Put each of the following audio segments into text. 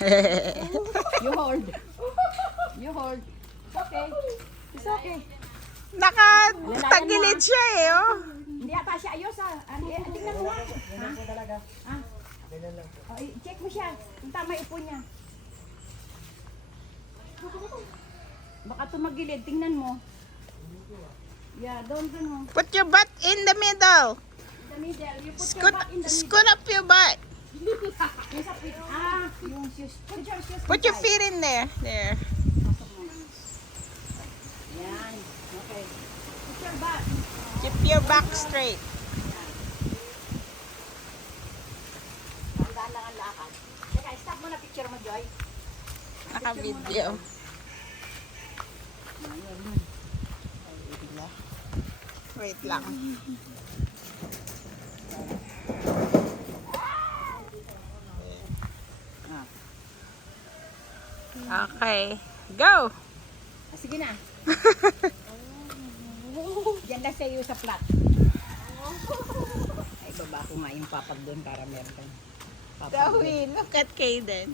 You hold. You hold. It's okay. It's okay. Nakatagilid siya eh, oh. Hindi ata siya ayos ah. Tingnan mo nga. Ha? Oh, check mo siya. Kung tama yung upo niya. Baka tumagilid. Tingnan mo. Yeah, don't. Put your butt in the middle. In the middle. You put your Scoot, butt in the middle. scoot up your butt. Yung sa feet. Yung shoes. Put your shoes Put your inside. feet in there. There. Yan. Okay. Put your butt. Keep your back straight. Tandaan lang ang lakad. Teka, stop mo na picture mo, Joy. Naka-video. Wait lang. Okay. Go! Sige na. Diyan na sa'yo sa flat. Ay, baba ko nga yung papag doon para meron kang papag doon. Zoe, look at Kaden.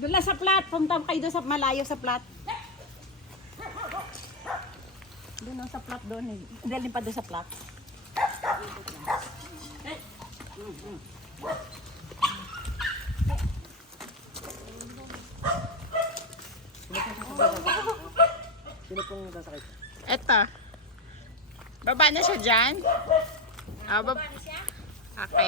Doon lang sa flat. Punta kayo doon sa malayo sa flat. Doon lang sa flat doon. Dalhin pa doon sa flat. Sino pong sasakit? Eto. Baba na siya dyan. Okay.